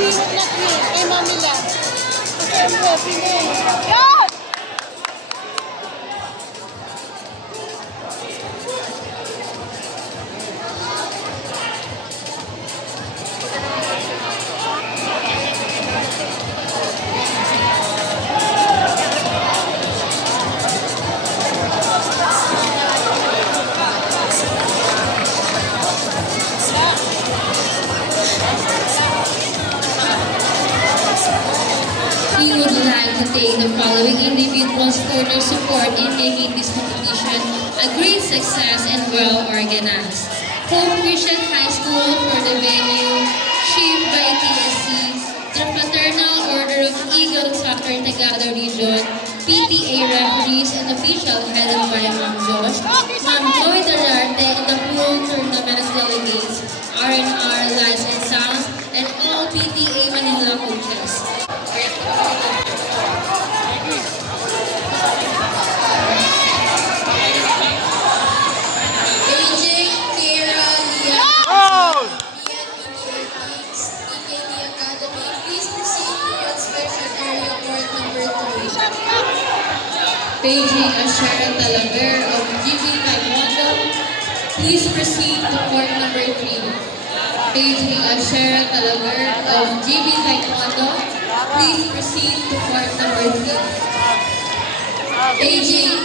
Huwag na kay Mami lang. Siyempre, Pinoy. Yan! We would like to thank the following individuals for their support in making this competition a great success and well organized. Hope Christian High School for the venue, Chief by TSC, the Fraternal Order of Eagle Soccer Tagada Region, PTA referees and official headed by Ma'am Josh, Ma'am Joy Dalarte, and the full tournament delegates, R&R Lights and Sounds, and all PTA Manila coaches. AJ, Kira, Lia, Oh! EKD Academy, please proceed to inspection area court number 3. Beijing Ashara Talaver of GB Taekwondo, please proceed to court number 3. Beijing Ashara Talaver of GB Taekwondo, please proceed to court number 3. Beijing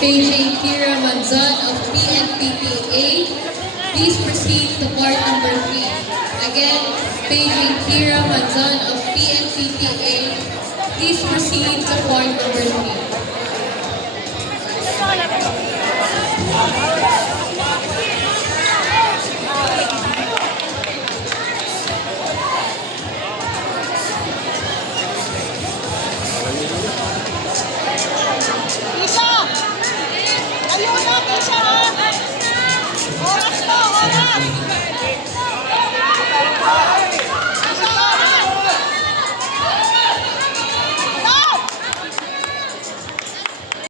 Beijing Kira Manzan of PNPTA, please proceed to court number 3. Again, Beijing Kira Manzan of PNPTA, please proceed to court number 3.